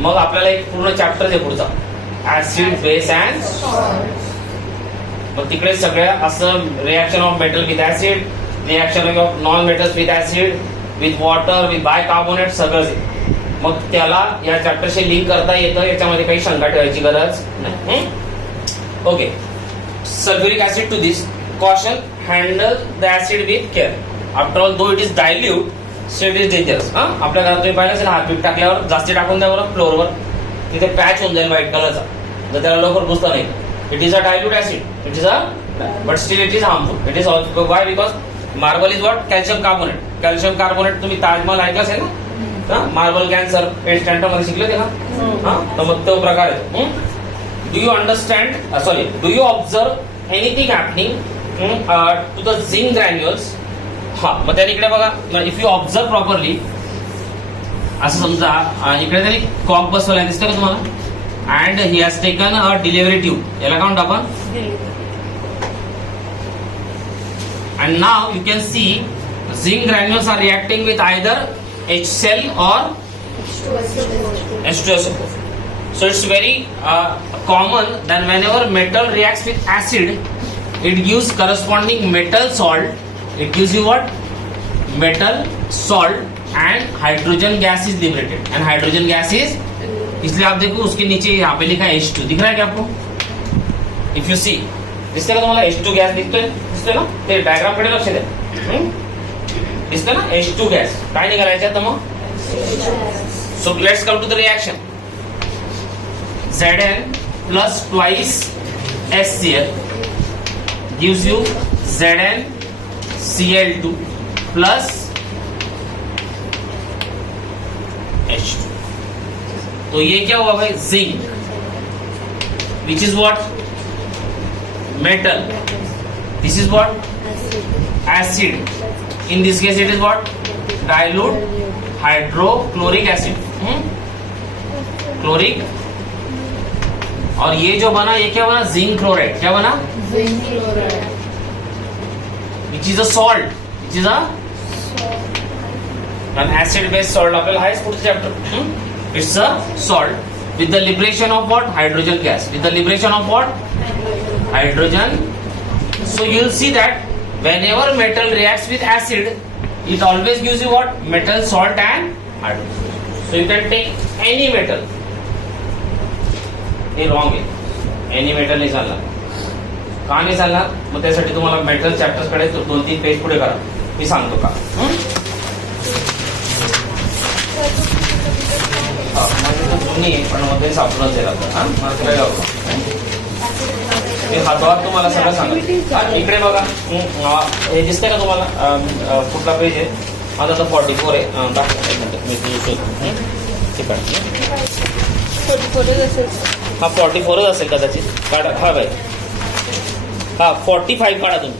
मग आपल्याला एक पूर्ण चॅप्टर आहे पुढचा, acid base and salt. मग तिकडे सगळ्या असं reaction of metal with acid, reaction of non metals with acid, with water, with bicarbonate सगळंच आहे. मग त्याला या चॅप्टरशी लिंक करता येतं, याच्यामध्ये काही शंका ठेवायची गरज नाही. Okay. Sulphuric acid to this. Caution, handle the acid with care. After all though it is dilute, so it is dangerous. आपल्या घरात तुम्ही पाहिलं असेल, हात पीठ टाकल्यावर जास्ती टाकून द्या बरं फ्लोअरवर, तिथे पॅच होऊन जाईल व्हाईट कलरचा, तर त्याला लवकर पुसता नाही. It is a dilute acid. It is a, but still it is harmful. It is also why? Because marble is what? Calcium carbonate. Calcium carbonate तुम्ही ताजमहल ऐकलं असेल ना? मार्बल कॅन्सर स्टँटर मध्ये शिकले ते का? तर मग तो प्रकार आहे. Do you understand? Sorry, do you observe anything happening to the zinc granules? हा, मग त्याने इकडे बघा, इफ यू ऑब्झर्व प्रॉपरली, असं समजा इकडे त्यांनी कॉक बसवला दिसतं का तुम्हाला? And he has taken a delivery tube. याला काय म्हणतो आपण? And now you can see zinc granules are reacting with either HCl or H2SO4. So it's very common that whenever metal reacts with acid, it gives corresponding metal salt. It gives you what? Metal salt and hydrogen gas is liberated. And hydrogen gas is, इसलिए आप देखो उसके नीचे यहाँ पे लिखा है H2. दिख रहा है क्या आपको? इफ यू सी, दिसतंय का तुम्हाला H2 गॅस दिसतोय? दिसतोय ना? ते डायग्राम कडे लक्ष द्या. दिसतंय ना H2 गॅस? काय निघालायचं आता मग? So let's come to the reaction. Zn plus twice HCl gives you ZnCl2 plus H2. तो ये क्या हुआ भाई? Zinc, which is what? Metal. This is what? Acid. In this case it is what? Dilute hydrochloric acid. Chloric. और ये जो बना, ये क्या बना? Zinc chloride. क्या बना? Zinc chloride. Which is a salt. Which is a acid based salt. आपल्याला हायच पुढचं chapter. It's a salt with the liberation of what? Hydrogen gas. With the liberation of what? Hydrogen. So you'll see that whenever metal reacts with acid, it always gives you what? Metal salt and hydrogen. So you can take any metal. हे wrong आहे, any metal नाही चालणार. का नाही चालणार? मग त्यासाठी तुम्हाला metal chapters कडे 2-3 पेज पुढे करा, मी सांगतो का. माझी तर जुनी आहे पण मध्ये सापडत आहे आता. मला तुला मी हातवात तुम्हाला सगळं सांगतो. इकडे बघा, हे दिसतंय का तुम्हाला? कुठला पेज आहे? माझा आता 44 आहे. मी तुझं शोधतो. ठीक आहे, हा 44च असेल कदाचित. काढा. हा भाई, हाँ 45 काढ़ा तुम.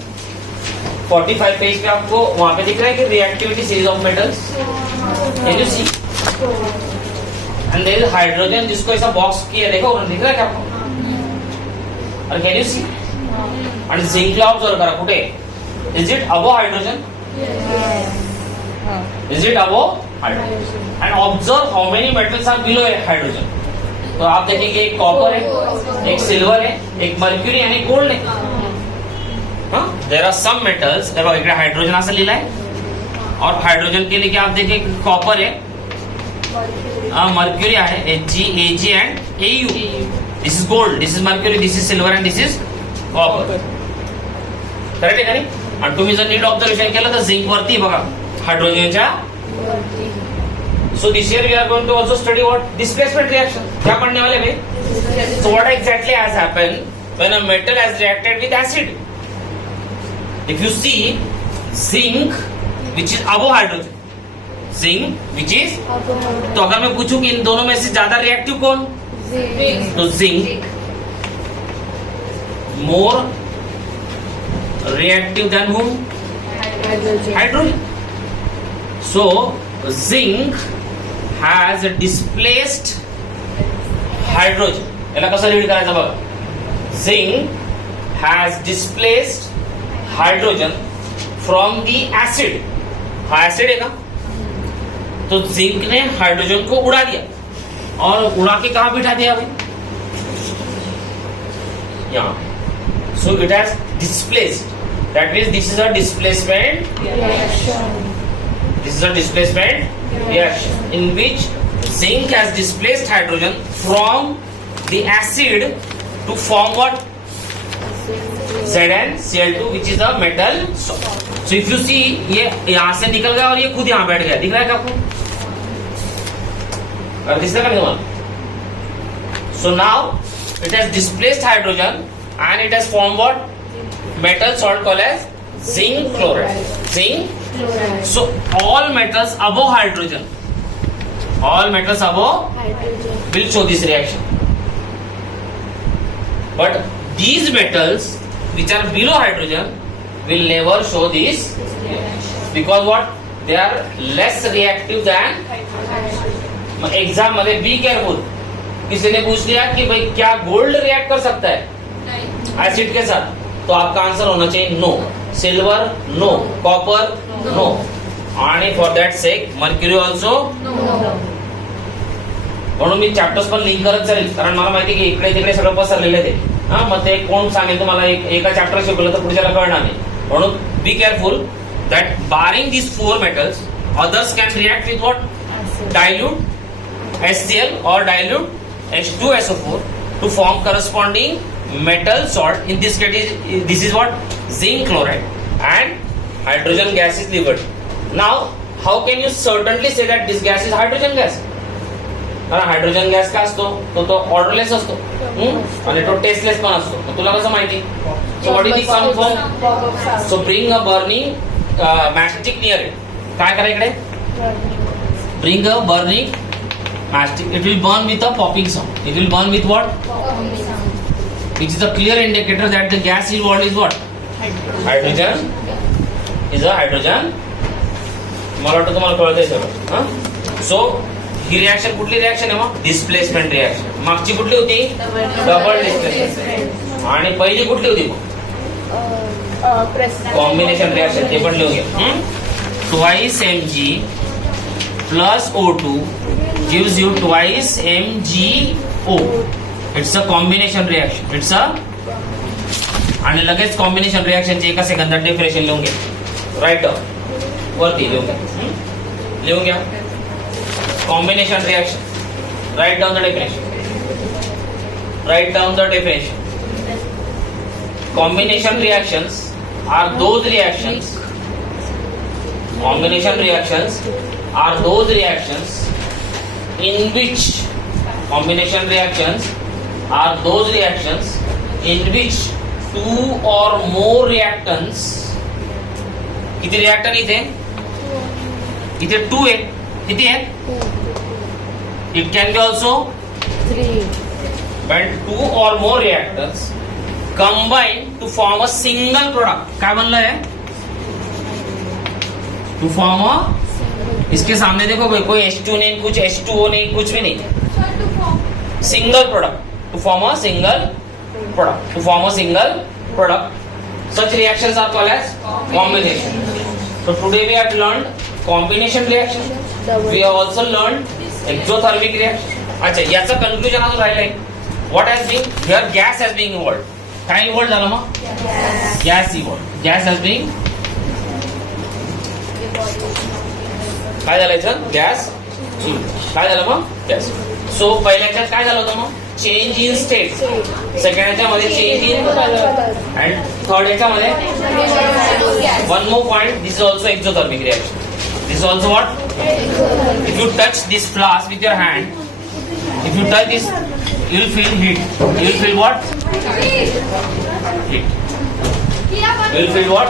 45 पेज पे आपको वहां पे दिख रहा है कि reactivity series of metals. Can you see? And there is hydrogen, जिसको ऐसा बॉक्स किया, देखो उन्हें दिख रहा है क्या आपको? और can you see? And zinc ला ऑब्जर्व करा कुठे. Is it above hydrogen? Is it above hydrogen? And observe how many metals are below hydrogen. तो आप देखेंगे एक कॉपर है, एक सिल्वर है, एक मर्क्यूरी आणि गोल्ड आहे. There are some metals. इकडे हाइड्रोजन असं लिहिलंय, और हाइड्रोजन के लिए क्या आप देखें, कॉपर है, मर्क्यूरी आहे, Ag and Au. This is gold, this is mercury, this is silver and this is copper. Correct आहे का नाही? आणि तुम्ही जर नीट ऑब्झर्वेशन केलं तर झिंक वरती बघा हाइड्रोजनच्या. So this year we are going to also study what? Displacement reaction. क्या पढ़ने वाले भाई? So what exactly has happened when a metal has reacted with acid? If you see zinc, which is above hydrogen, zinc which is, तो अगर मैं पूछूं कि इन दोनों में से ज्यादा रिएक्टिव कौन? तो zinc more reactive than whom? Hydrogen. So zinc has displaced hydrogen. याला कसं रीड करायचं बघ. Zinc has displaced hydrogen from the acid. हा acid है का? तो जिंक ने हाइड्रोजन को उड़ा दिया, और उड़ा के कहां बिठा दिया भाई? यहाँ. So it has displaced. That means this is a displacement reaction. This is a displacement reaction in which zinc has displaced hydrogen from the acid to form what? ZnCl2, which is a metal salt. So if you see, ये यहाँ से निकल गया और ये खुद यहाँ बैठ गया. दिख रहा है क्या आपको? दिख रहा है क्या? So now it has displaced hydrogen and it has formed what? Metal salt called as zinc chloride. Zinc. So all metals above hydrogen, all metals above will show this reaction. But these metals which are below hydrogen will never show this reaction. Because what? They are less reactive than. Exam में be careful. किसी ने पूछ लिया कि भाई क्या gold react कर सकता है एसिड के साथ, तो आपका आंसर होना चाहिए no. Silver no, copper no, आणि for that sake mercury also. म्हणून मी चॅप्टर्स पण लिंक करत चालेल, कारण मला माहिती की इकडे तिकडे सगळं पसरलेलं आहे ते. हा, मग ते कोण सांगेल तुम्हाला? एका चॅप्टर शिकवलं तर पुढच्याला कळणार नाही. म्हणून be careful that barring these 4 metals, others can react with what? Dilute HCl or dilute H2SO4 to form corresponding metal salt. In this case, this is what? Zinc chloride, and hydrogen gas is liberty. Now, how can you certainly say that this gas is hydrogen gas? कारण hydrogen gas काय असतो? तो ऑर्डरलेस असतो आणि तो टेस्टलेस पण असतो. मग तुला कसं माहिती? So what is the sum form? So bring a burning matchstick near it. काय करा इकडे? Bring a burning matchstick. It will burn with a popping sound. It will burn with what? Which is a clear indicator that the gas involved is what? Hydrogen. Is a hydrogen. मला वाटतं तुम्हाला कळतंय सगळं. सो ही रिएक्शन कुठली रिएक्शन आहे मग? Displacement reaction. मागची कुठली होती? Double displacement. आणि पहिली कुठली होती मग? Combination reaction. ते पण लिहून घ्या. Twice Mg plus O2 gives you twice MgO. It's a combination reaction. It's a. आणि लगेच कॉम्बिनेशन रिएक्शनची एका सेकंदात डेफिनेशन लिहून घ्या. राईट वरती लिहून घ्या. लिहून घ्या. Combination reaction. Write down the definition. Write down the definition. Combination reactions are those reactions. Combination reactions are those reactions in which combination reactions are those reactions in which two or more reactants. किती रिएक्टर इथे इथे 2 आहे किती आहे it can B also 3. when two or more reactants combine to form a single product. काय बनलं है to form a, इसके सामने देखो भाई कोई H2 नहीं कुछ H2O नहीं कुछ भी नहीं, single product to form a single product, to form a single product. Such reactions are called as combination. So today we have learned combination reaction. We have also learned exothermic reaction. अच्छा याचं कन्क्लुजन अजून राहिलंय. What has been here? Gas has been involved. काय इन्व्हॉल्ड झालं मग? Gas involved. Gas has been काय झालं इथं? गॅस काय झालं मग? गॅस. सो पहिल्याच्यात काय झालं होतं मग? Change in state. सेकंड याच्यामध्ये चेंज इन अँड थर्ड याच्यामध्ये one more point. This is also exothermic reaction. This is also what? If you touch this flask with your hand, if you touch this, you will feel heat. You will feel what? Heat. You will feel what?